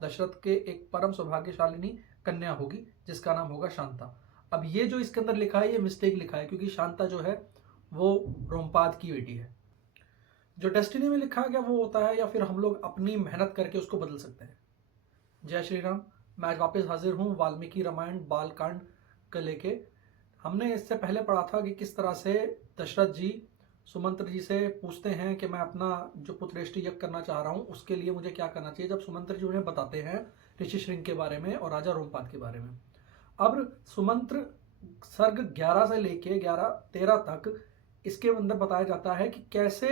दशरथ के एक परम सौभाग्यशालिनी कन्या होगी जिसका नाम होगा शांता। अब ये जो इसके अंदर लिखा है ये मिस्टेक लिखा है, क्योंकि शांता जो है वो रोमपाद की बेटी है। जो डेस्टिनी में लिखा गया वो होता है, या फिर हम लोग अपनी मेहनत करके उसको बदल सकते हैं। जय श्री राम। मैं आज वापस हाजिर हूँ वाल्मीकि रामायण बालकांड को लेके। हमने इससे पहले पढ़ा था कि किस तरह से दशरथ जी सुमंत्र जी से पूछते हैं कि मैं अपना जो पुत्रेष्टि यज्ञ करना चाह रहा हूँ उसके लिए मुझे क्या करना चाहिए, जब सुमंत्र जी उन्हें बताते हैं ऋषि श्रृंग के बारे में और राजा रोमपाद के बारे में। अब सुमंत्र सर्ग 11 से लेके 13 तक इसके अंदर बताया जाता है कि कैसे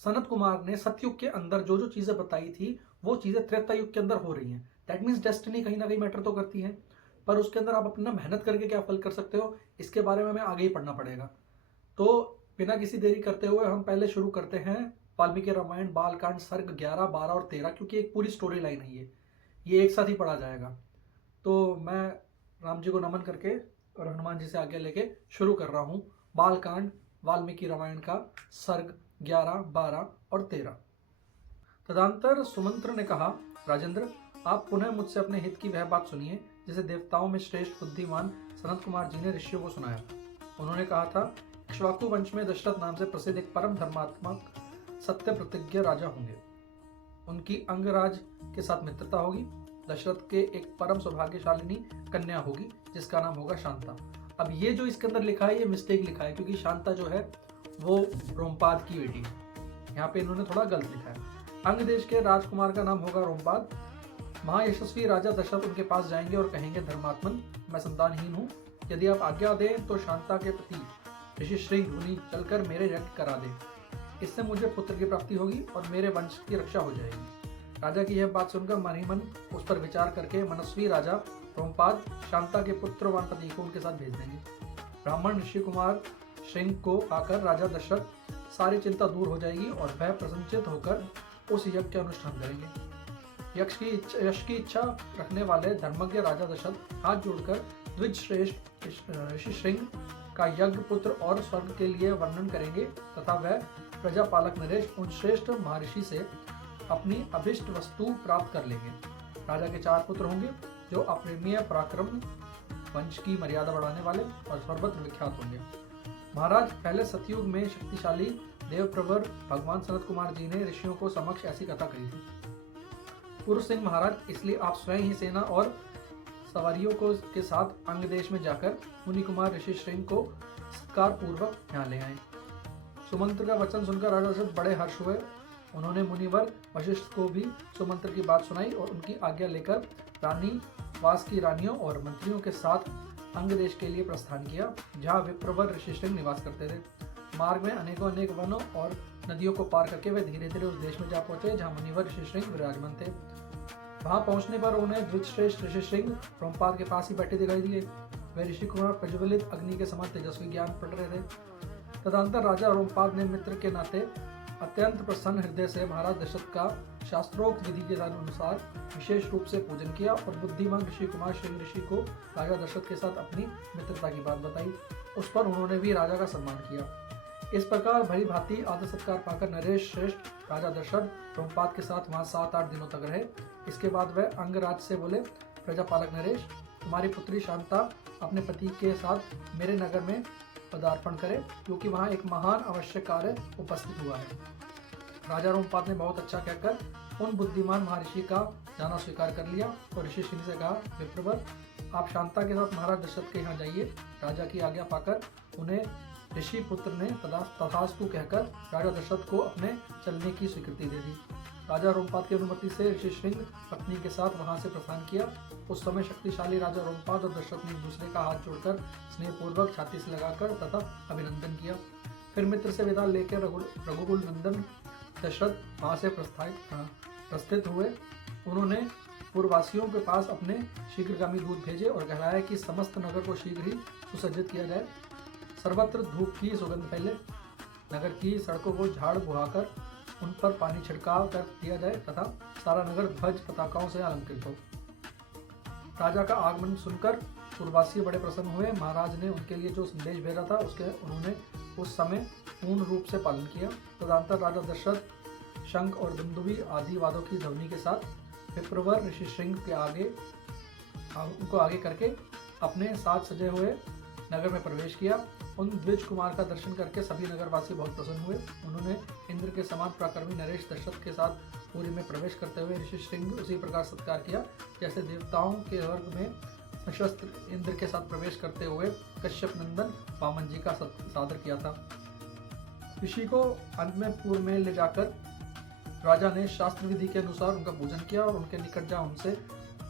सनत कुमार ने सतयुग के अंदर जो जो चीजें बताई थी वो चीजें त्रेता युग के अंदर हो रही हैं। दैट मीन्स डेस्टिनी कहीं ना कहीं मैटर तो करती है, पर उसके अंदर आप अपना मेहनत करके क्या फल कर सकते हो इसके बारे में हमें आगे ही पढ़ना पड़ेगा। तो बिना किसी देरी करते हुए हम पहले शुरू करते हैं वाल्मीकि रामायण बालकांड सर्ग 11, 12 और 13, क्योंकि एक पूरी स्टोरी लाइन है ये एक साथ ही पढ़ा जाएगा। तो मैं राम जी को नमन करके और हनुमान जी से आज्ञा लेके शुरू कर रहा हूँ बालकांड वाल्मीकि रामायण का सर्ग 11, 12 और 13। तदंतर सुमंत्र ने कहा, राजेंद्र, आप पुनः मुझसे अपने हित की वह बात सुनिए जिसे देवताओं में श्रेष्ठ बुद्धिमान सनत कुमार जी ने ऋषियों को सुनाया था। उन्होंने कहा था, इक्ष्वाकु वंश में दशरथ नाम से प्रसिद्ध एक परम धर्मात्मक सत्य प्रतिज्ञ राजा होंगे। उनकी अंगराज के साथ मित्रता होगी। दशरथ के एक परम सौभाग्यशालिनी कन्या होगी जिसका नाम होगा शांता। अब ये जो इसके अंदर लिखा है ये मिस्टेक लिखा है, क्योंकि शांता जो है वो रोमपाद की बेटी है। यहाँ पे इन्होंने थोड़ा गलत लिखा है। अंग देश के राजकुमार का नाम होगा रोमपाद। महायशस्वी राजा दशरथ उनके पास जाएंगे और कहेंगे, धर्मात्मन, मैं संतानहीन हूँ। यदि आप आज्ञा दें तो शांता के प्रति ऋषि श्रृंग मुनि चलकर मेरे यज्ञ करा दे। इससे मुझे पुत्र की प्राप्ति होगी और मेरे वंश की रक्षा हो जाएगी। राजा की यह बात सुनकर मन ही मन उस पर विचार करके मनस्वी राजा रोमपाद शांता के पुत्र वानपति को उनके साथ भेज देंगे। ब्राह्मण ऋषि कुमार श्रृंग को आकर राजा दशरथ सारी चिंता दूर हो जाएगी और वह प्रसन्नचित होकर उस यज्ञ के अनुष्ठान करेंगे। यश की इच्छा रखने वाले धर्मज्ञ राजा दशरथ हाथ जोड़कर द्विज श्रेष्ठ ऋषि श्रृंग का यज्ञ पुत्र और स्वर्ग के लिए वर्णन करेंगे तथा वह प्रजापालक नरेश उन श्रेष्ठ महर्षि से अपनी अभिष्ट वस्तु प्राप्त कर लेंगे। राजा के 4 पुत्र होंगे जो अप्रेमीय पराक्रम, वंश की मर्यादा बढ़ाने वाले और सर्वत्र विख्यात होंगे। महाराज, पहले सतयुग में शक्तिशाली देवप्रवर भगवान सनत कुमार जी ने ऋषियों को समक्ष ऐसी कथा कही थी। पुरुष सिंह महाराज, इसलिए आप स्वयं ही सेना और सवारियों को के साथ अंग देश में जाकर मुनि कुमार ऋषि श्रृंग को सत्कार पूर्वक यहाँ ले आए। सुमंत्र का वचन सुनकर राजा दशरथ बड़े हर्ष हुए। उन्होंने मुनिवर वशिष्ठ को भी सुमंत्र की बात सुनाई और उनकी आज्ञा लेकर रानी वास की रानियों और मंत्रियों के साथ अंग देश के लिए प्रस्थान किया, जहाँ विप्रवर ऋषि श्रृंग निवास करते थे। मार्ग में अनेक वनों और नदियों को पार करके वे धीरे धीरे उस देश में जा पहुंचे जहाँ मुनिवर ऋषि श्रृंग विराजमान थे। वहां पहुंचने पर उन्हें द्विजश्रेष्ठ ऋषि श्रृंग रोमपाद के पास ही बैठे दिखाई दिए। वे ऋषि कुमार प्रज्वलित अग्नि के समान तेजस्वी ज्ञान पढ़ रहे थे। तदंतर राजा रोमपाद ने मित्र के नाते अत्यंत प्रसन्न हृदय से महाराज दशरथ का शास्त्रोक्त विधि के अनुसार विशेष रूप से पूजन किया और बुद्धिमान ऋषि कुमार श्रृंग ऋषि को राजा दशरथ के साथ अपनी मित्रता की बात बताई। उस पर उन्होंने भी राजा का सम्मान किया। इस प्रकार भली भांति आदर सत्कार पाकर नरेश श्रेष्ठ राजा दशरथ रोमपाद के साथ वहां 7-8 दिनों तक रहे। इसके बाद वह अंगराज से बोले, प्रजापालक नरेश, तुम्हारी पुत्री शांता अपने पति के साथ मेरे नगर में पदार्पण करे, क्योंकि वहां एक महान आवश्यक कार्य उपस्थित हुआ है। राजा रोमपाद ने बहुत अच्छा कहकर उन बुद्धिमान महर्षि का जाना स्वीकार कर लिया और ऋषि श्रृंग से कहा, विप्रवर, आप शांता के साथ महाराज दशरथ के यहाँ जाइए। राजा की आज्ञा पाकर उन्हें ऋषि पुत्र ने तथास्तु कहकर राजा दशरथ को अपने चलने की स्वीकृति दे दी। राजा रोमपाद की अनुमति से ऋषि श्रृंग पत्नी के साथ वहां से प्रस्थान किया। उस समय शक्तिशाली राजा रोमपाद और दशरथ ने एक दूसरे का हाथ जोड़कर स्नेहपूर्वक छाती से लगाकर तथा अभिनंदन किया। फिर मित्र से विदा लेकर रघुकुल नंदन दशरथ वहां से प्रस्थित हुए। उन्होंने पूर्ववासियों के पास अपने शीघ्रगामी दूत भेजे और कहलाया कि समस्त नगर को शीघ्र ही सुसज्जित किया जाए। सर्वत्र धूप की सुगंध फैले, नगर की सड़कों को झाड़ बुहाकर उन पर पानी छिड़काव कर दिया जाए तथा सारा नगर ध्वज पताकाओं से अलंकृत हो। राजा का आगमन सुनकर पूर्ववासी बड़े प्रसन्न हुए। महाराज ने उनके लिए जो संदेश भेजा था उसके उन्होंने उस समय पूर्ण रूप से पालन किया। तदंतर राजा दशरथ शंख और दुंदुभी आदि वाद्यों की ध्वनि के साथ विप्रवर ऋषिशृंग के उनको आगे करके अपने साथ सजे हुए नगर में प्रवेश किया। उन द्विज कुमार का दर्शन करके सभी नगरवासी बहुत प्रसन्न हुए। उन्होंने इंद्र के समान पराक्रमी नरेश दशरथ के साथ पुरी में प्रवेश करते हुए ऋषिशृंग उसी प्रकार सत्कार किया जैसे देवताओं के वर्ग में सशस्त्र इंद्र के साथ प्रवेश करते हुए कश्यप नंदन वामन जी का सादर किया था। ऋषि को अंत में पूर्व में ले जाकर राजा ने शास्त्र विधि के अनुसार उनका पूजन किया और उनके निकट जा उनसे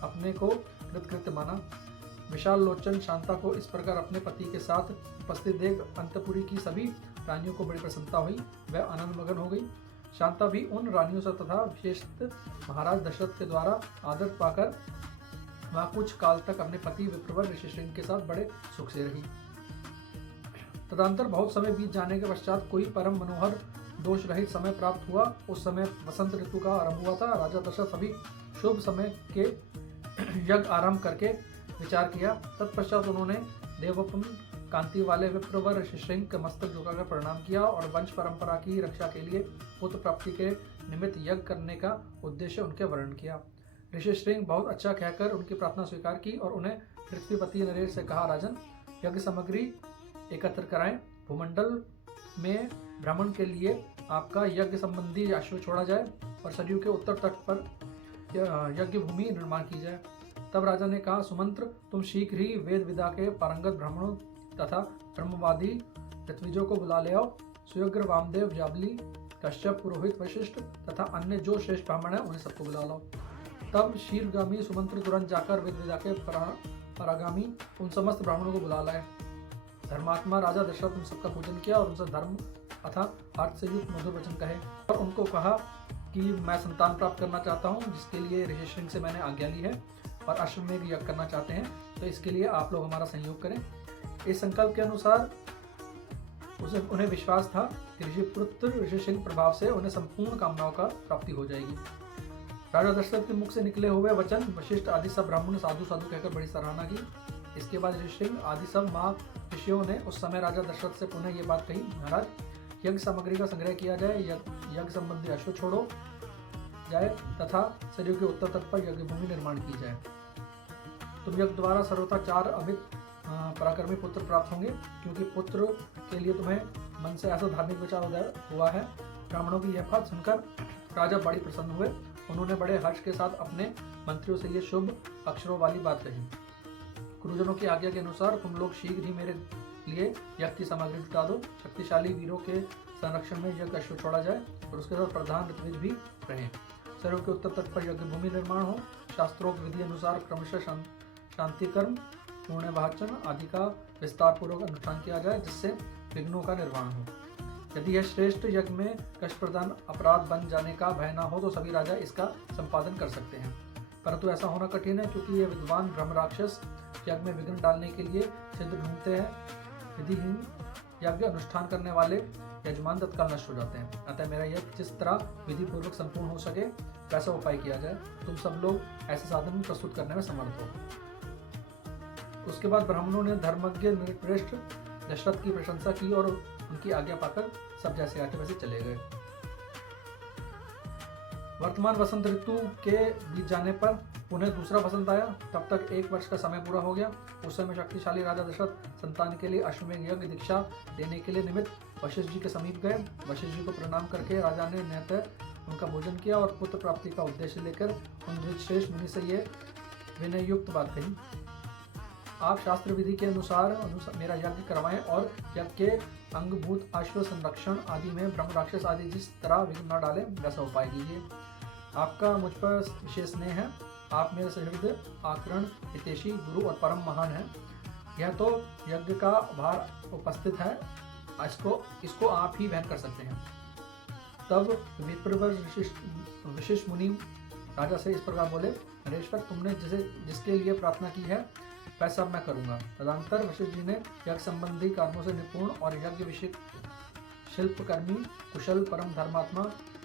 अपने को कृतकृत्य माना। विशाल लोचन शांता को इस प्रकार अपने पति के साथ उपस्थित देख अंतपुरी की सभी रानियों को बड़ी प्रसन्नता हुई। वह आनंद मगन हो गई। शांता भी उन रानियों से तथा विशेषतः महाराज दशरथ के द्वारा आदर पाकर वहाँ कुछ काल तक अपने पति विप्रवर ऋषिशृंग के साथ बड़े सुख से रही। तदंतर बहुत समय बीत जाने के पश्चात कोई परम मनोहर दोष रहित समय प्राप्त हुआ। उस समय वसंत ऋतु का आरंभ हुआ था। राजा दशरथ सभी शुभ समय के यज्ञ आरंभ करके विचार किया। तत्पश्चात उन्होंने देवोपम कांति वाले विप्रवर ऋषिशृंग के मस्तक झुकाकर प्रणाम किया और वंश परंपरा की रक्षा के लिए पुत्र प्राप्ति के निमित्त यज्ञ करने का उद्देश्य उनके वर्णन किया। ऋषिशृंग बहुत अच्छा कहकर उनकी प्रार्थना स्वीकार की और उन्हें पृथ्वीपति नरेश से कहा, राजन, यज्ञ सामग्री एकत्र कराएं। भूमंडल में भ्रमण के लिए आपका यज्ञ संबंधी अश्व छोड़ा जाए और सरयू के उत्तर तट पर यज्ञ भूमि निर्माण की जाए। तब राजा ने कहा, सुमंत्र, तुम शीघ्र ही वेद विदा के पारंगत ब्राह्मणों तथा ब्रह्मवादी ऋत्विजों को बुला ले आओ। सुयग्र, वामदेव, जाबली, कश्यप, पुरोहित, वशिष्ठ तथा अन्य जो श्रेष्ठ ब्राह्मण है उन्हें सबको बुला लाओ। तब शीर्षगामी सुमंत्र तुरंत जाकर वेद विदा के परागामी उन समस्त ब्राह्मणों को बुला लाए। धर्मात्मा राजा दशरथ उन सबका पूजन किया और उनसे धर्म अथा अर्थ से युक्त मधुर वचन कहे और उनको कहा कि मैं संतान प्राप्त करना चाहता हूँ, जिसके लिए ऋषिशृंग से मैंने आज्ञा ली है और अश्वमेध यज्ञ करना चाहते हैं, तो इसके लिए आप लोग हमारा सहयोग करें। इस संकल्प के अनुसार उन्हें विश्वास था कि ऋषिपुत्र ऋषिशृंग प्रभाव से उन्हें संपूर्ण कामनाओं का प्राप्ति हो जाएगी। राजा दशरथ के मुख से निकले हुए वचन वशिष्ठ आदि सब ब्राह्मण साधु साधु कहकर बड़ी सराहना की। इसके बाद ऋषिशृंग आदि सब महर्षियों ने उस समय राजा दशरथ से पुनः ये बात कही, महाराज, यज्ञ सामग्री का संग्रह किया जाए, यज्ञ संबंधी अश्व छोड़ो जाए तथा सरयू के उत्तर तट पर यज्ञ भूमि निर्माण की जाए। तुम यज्ञ द्वारा सर्वथा 4 अमित पराक्रमी पुत्र प्राप्त होंगे, क्योंकि पुत्र के लिए तुम्हें मन से ऐसा धार्मिक विचार उदय हुआ है। ब्राह्मणों की यह बात सुनकर राजा बड़ी प्रसन्न हुए। उन्होंने बड़े हर्ष के साथ अपने मंत्रियों से ये शुभ अक्षरों वाली बात कही, गुरुजनों की आज्ञा के अनुसार तुम लोग शीघ्र ही मेरे लिए यज्ञ की सामग्री जुटा दो। शक्तिशाली वीरों के संरक्षण में यज्ञ अश्व छोड़ा जाए और उसके साथ प्रधान ऋत्विज भी रहे। सरयू के उत्तर तट पर यज्ञ भूमि निर्माण हो। शास्त्रों की विधि अनुसार क्रमशः शांति कर्म, पुण्य वाचन आदि का विस्तार पूर्वक अनुष्ठान किया जाए, जिससे विघ्नों का निर्वाण हो। यदि यह श्रेष्ठ यज्ञ में कष्ट प्रदान अपराध बन जाने का भय न हो तो सभी राजा इसका संपादन कर सकते हैं, परंतु ऐसा होना कठिन है, क्योंकि ये विद्वान ब्रह्म राक्षस यज्ञ में विघ्न डालने के लिए छिद्र ढूंढते हैं। विधिहीन यज्ञ अनुष्ठान करने वाले यजमान तत्काल नष्ट हो जाते हैं। अतः मेरा यज्ञ जिस तरह विधि पूर्वक संपूर्ण हो सके वैसा उपाय किया जाए। तुम सब लोग ऐसे साधन प्रस्तुत करने में समर्थ हो। उसके बाद ब्राह्मणों ने धर्मज्ञ नृपश्रेष्ठ दशरथ की प्रशंसा की और उनकी आज्ञा पाकर सब जैसे आते वैसे चले गए। वर्तमान वसंत ऋतु के बीत जाने पर उन्हें दूसरा वसंत आया। तब तक 1 वर्ष का समय पूरा हो गया। उस समय शक्तिशाली राजा दशरथ संतान के लिए अश्वमेध यज्ञ दीक्षा देने के लिए निमित्त वशिष्ठ जी के समीप गए। वशिष्ठ जी को प्रणाम करके राजा ने नियतः उनका भोजन किया और पुत्र प्राप्ति का उद्देश्य लेकर उन श्रेष्ठ मुनि से ये विनय युक्त बात कही, आप शास्त्र विधि के अनुसार मेरा यज्ञ करवाएं और यज्ञ के अंगभूत अश्व संरक्षण आदि में ब्रह्म राक्षस आदि जिस तरह विघ्न न डाले वैसा उपाय कीजिए। आपका मुझ पर विशेष स्नेह है। आप मेरे सहृदय आकरण हितैषी गुरु और परम महान हैं। यह तो यज्ञ का भार उपस्थित है, इसको आप ही वहन कर सकते हैं। तब विप्रवर विशिष्ट मुनि राजा से इस प्रकार बोले, नरेश्वर, तुमने जिसके लिए प्रार्थना की है वह सब मैं करूंगा। तदंतर वशिष्ठ जी ने यज्ञ संबंधी कर्मों से निपुण और यज्ञ विषय शिल्पकर्मी कुशल परम धर्मात्मा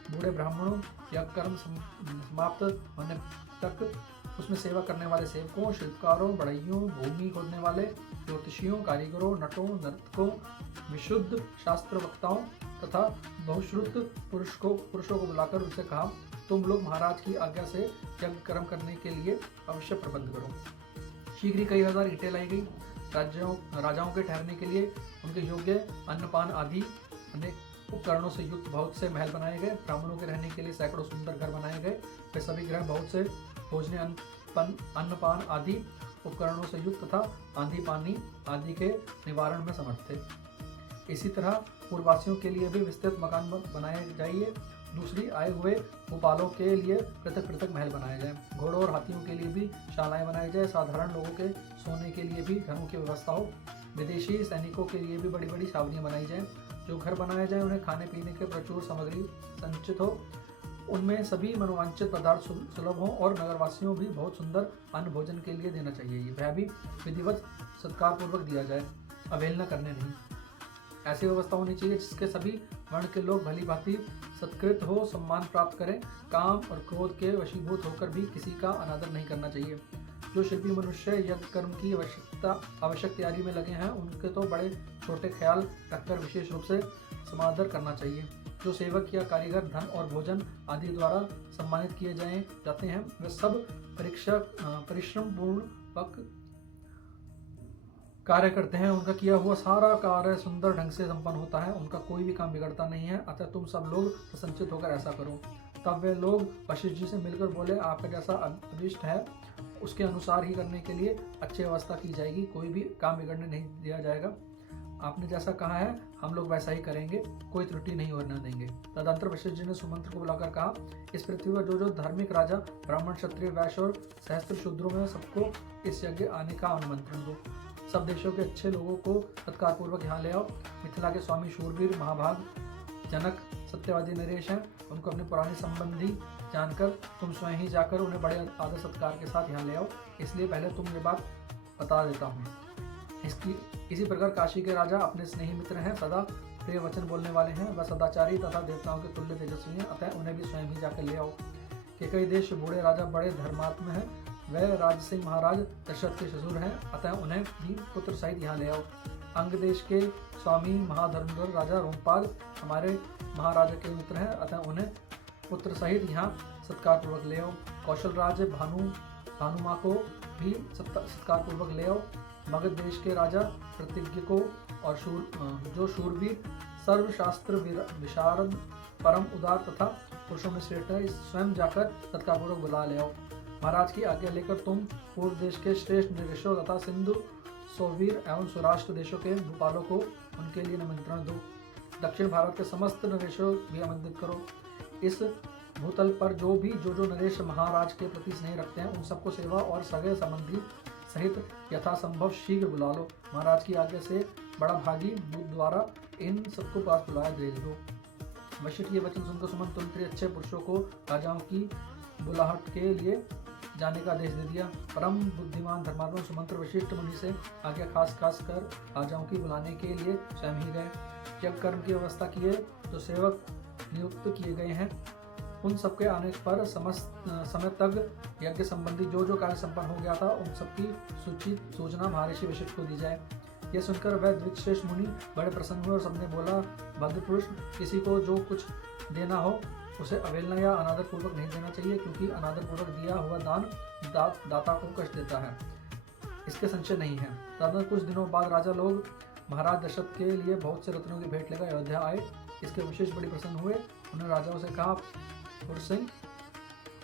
बूढ़े ब्राह्मणों, यज्ञ कर्म समाप्त होने तक उसमें सेवा करने वाले सेवकों, शिल्पकारों, बढ़इयों, भूमि खोदने वाले, ज्योतिषियों, कारीगरों, नटों, नर्तकों, विशुद्ध शास्त्र वक्ताओं तथा बहुश्रुत पुरुषों को बुलाकर उनसे कहा, तुम लोग महाराज की आज्ञा से यज्ञ कर्म करने के लिए अवश्य प्रबंध करो। शीघ्र ही कई हजार ईंटें लाई गई। राजाओं के ठहरने के लिए उनके योग्य अन्नपान आदि अनेक उपकरणों से युक्त बहुत से महल बनाए गए। ब्राह्मणों के रहने के लिए सैकड़ों सुंदर घर बनाए गए। वे सभी ग्रह बहुत से भोजने अन्नपान आदि उपकरणों से युक्त तथा आंधी पानी आदि के निवारण में समर्थ थे। इसी तरह पूर्ववासियों के लिए भी विस्तृत मकान बनाए जाइए। दूसरी आए हुए भूपालों के लिए पृथक पृथक महल बनाए जाए। घोड़ों और हाथियों के लिए भी शालाएं बनाई जाए। साधारण लोगों के सोने के लिए भी घरों की व्यवस्था हो। विदेशी सैनिकों के लिए भी बड़ी बड़ी छावनियां बनाई जाएं। जो घर बनाए जाए उन्हें खाने पीने के प्रचुर सामग्री संचित हो। उनमें सभी मनोवांछित पदार्थ सुलभ हों और नगरवासियों भी बहुत सुंदर अन्न भोजन के लिए देना चाहिए। वह भी विधिवत सत्कार पूर्वक दिया जाए, अवहेलना करने नहीं। ऐसी व्यवस्था होनी चाहिए जिसके सभी वर्ण के लोग भली भांति सत्कृत हो, सम्मान प्राप्त करें। काम और क्रोध के वशीभूत होकर भी किसी का अनादर नहीं करना चाहिए। जो शिल्पी मनुष्य यज्ञ कर्म की आवश्यक तैयारी में लगे हैं उनके तो बड़े छोटे ख्याल रखकर विशेष रूप से समादर करना चाहिए। जो सेवक या कारीगर धन और भोजन आदि द्वारा सम्मानित किए जाते हैं वे सब परिश्रम पूर्वक कार्य करते हैं। उनका किया हुआ सारा कार्य सुंदर ढंग से संपन्न होता है। उनका कोई भी काम बिगड़ता नहीं है। अतः तुम सब लोग प्रसन्नचित होकर ऐसा करो। तब वे लोग वशिष्ठ जी से मिलकर बोले, आपका जैसा अभिष्ट है उसके अनुसार ही करने के लिए अच्छी व्यवस्था की जाएगी। कोई भी काम बिगड़ने नहीं दिया जाएगा। आपने जैसा कहा है हम लोग वैसा ही करेंगे, कोई त्रुटि नहीं होने देंगे। तदंतर वशिष्ठ जी ने सुमंत्र को बुलाकर कहा, इस पृथ्वी पर जो जो धार्मिक राजा ब्राह्मण क्षत्रिय वैश्य और सहस्त्र शूद्रों में सबको इस यज्ञ आने का अनुमंत्रण दो। सब देशों के अच्छे लोगों को तत्काल पूर्वक यहाँ ले आओ। मिथिला के स्वामी शूरवीर महाभाग जनक सत्यवादी नरेश हैं। उनको अपने पुराने संबंधी जानकर तुम स्वयं ही जाकर उन्हें बड़े आदर सत्कार के साथ यहाँ ले आओ। इसलिए पहले तुम ये बात बता देता हूँ। इसी प्रकार काशी के राजा अपने स्नेही मित्र हैं, सदा प्रिय वचन बोलने वाले हैं। वह सदाचारी तथा देवताओं के तुल्य तेजस्वी हैं, अतः उन्हें भी स्वयं ही जाकर ले आओ। कि कई देश बूढ़े राजा बड़े धर्मात्म हैं, वह राज सिंह महाराज दशरथ के ससुर हैं, अतः उन्हें भी पुत्र सहित यहाँ ले आओ। अंग देश के स्वामी महाधर्मधर राजा रोमपाल हमारे महाराजा के मित्र हैं, अतः उन्हें पुत्र सहित यहाँ सत्कार पूर्वक ले आओ। कौशल राज भानुमा को भी सत्कार पूर्वक ले आओ। मगध देश के राजा प्रतिज्ञ को और जो शूरवीर सर्वशास्त्र विशारद परम उदार तथा पुरुषों में श्रेष्ठ है, स्वयं जाकर सत्कार पूर्वक बुला ले आओ। महाराज की आज्ञा लेकर तुम पूर्व देश के श्रेष्ठ नरेशों तथा सिंधु सोवीर एवं सौराष्ट्र देशों के भूपालों को उनके लिए निमंत्रण दो। दक्षिण भारत के समस्त नरेशों भी आमंत्रित करो। इस भूतल पर जो नरेश महाराज के प्रति स्नेह रखते हैं उन सबको सेवा और सगे संबंधी सहित यथासंभव शीघ्र बुला लो। महाराज की आज्ञा से बड़ा भागी दूत द्वारा इन सबको पास बुलाया भेज दो। वशिष्ठ ये वचन सुनकर सुमंत तुरंत ही अच्छे पुरुषों को राजाओं की बुलाहट के लिए जाने का आदेश दे दिया। परम बुद्धिमान धर्मात्मा सुमंत्र वशिष्ठ मुनि से आज्ञा खास कर राजाओं की बुलाने के लिए स्वयं ही गए। यज्ञ कर्म की व्यवस्था किए जो सेवक नियुक्त किए गए हैं उन सबके आने पर समय तक यज्ञ संबंधी जो कार्य संपन्न हो गया था उन सबकी सूचना महर्षि वशिष्ठ को दी जाए। यह सुनकर वह द्विजश्रेष्ठ मुनि बड़े प्रसन्न हुए और सबने बोला, भद्र पुरुष, किसी को जो कुछ देना हो उसे अवहेलना या अनादर पूर्वक नहीं देना चाहिए, क्योंकि अनादर पूर्वक दिया हुआ दान दाता को कष्ट देता है, इसके संशय नहीं है। तदनंतर कुछ दिनों बाद राजा लोग महाराज दशरथ के लिए बहुत से रत्नों की भेंट लेकर अयोध्या आए। इसके विशेष बड़ी प्रसन्न हुए। उन्होंने राजाओं से कहा, पुरुष सिंह,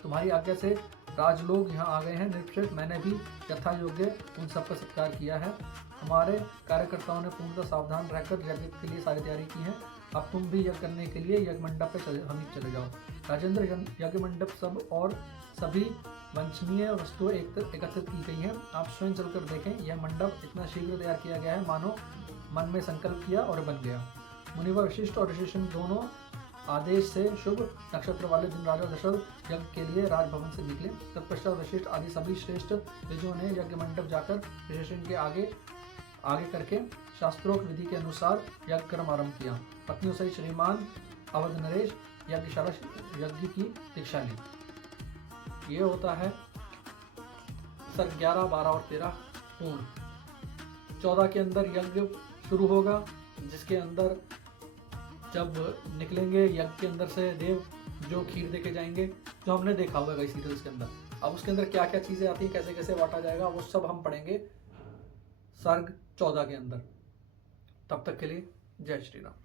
तुम्हारी आज्ञा से राजलोग यहाँ आ गए हैं। निरपेक्ष मैंने भी यथा योग्य उन सबका सत्कार किया है। हमारे कार्यकर्ताओं ने पूर्णतः सावधान रहकर यज्ञ के लिए सारी तैयारी की है। अब तुम भी यज्ञ करने के लिए यज्ञ मंडप पे समीप चले जाओ। राजेंद्र, यज्ञ मंडप सब और सभी वंचनीय वस्तुएं एकत्रित की गई हैं। आप स्वयं चलकर देखें, यह मंडप इतना शीघ्र तैयार किया गया है मानो मन में संकल्प किया और बन गया। मुनिवर वशिष्ठ और ऋषि दोनों आदेश से शुभ नक्षत्र वाले दिन राजा दशरथ यज्ञ के लिए राजभवन से निकले। तत्पश्चात वशिष्ठ आदि सभी श्रेष्ठ ऋषियों ने यज्ञ मंडप जाकर ऋषि के आगे करके शास्त्रोक्त विधि के अनुसार यज्ञ कर्म आरंभ किया। पत्नियों सहित श्रीमान अवध नरेश यज्ञ की दीक्षा ली। ये होता है सर्ग 11, 12 और 13 पूर्ण। 14 के अंदर यज्ञ शुरू होगा, जिसके अंदर जब निकलेंगे यज्ञ के अंदर से देव जो खीर देके जाएंगे, जो हमने देखा हुआ है सीरियल्स के अंदर। अब उसके अंदर क्या क्या चीज़ें आती हैं, कैसे कैसे बांटा जाएगा, वो सब हम पढ़ेंगे सर्ग 14 के अंदर। तब तक के लिए जय श्री राम।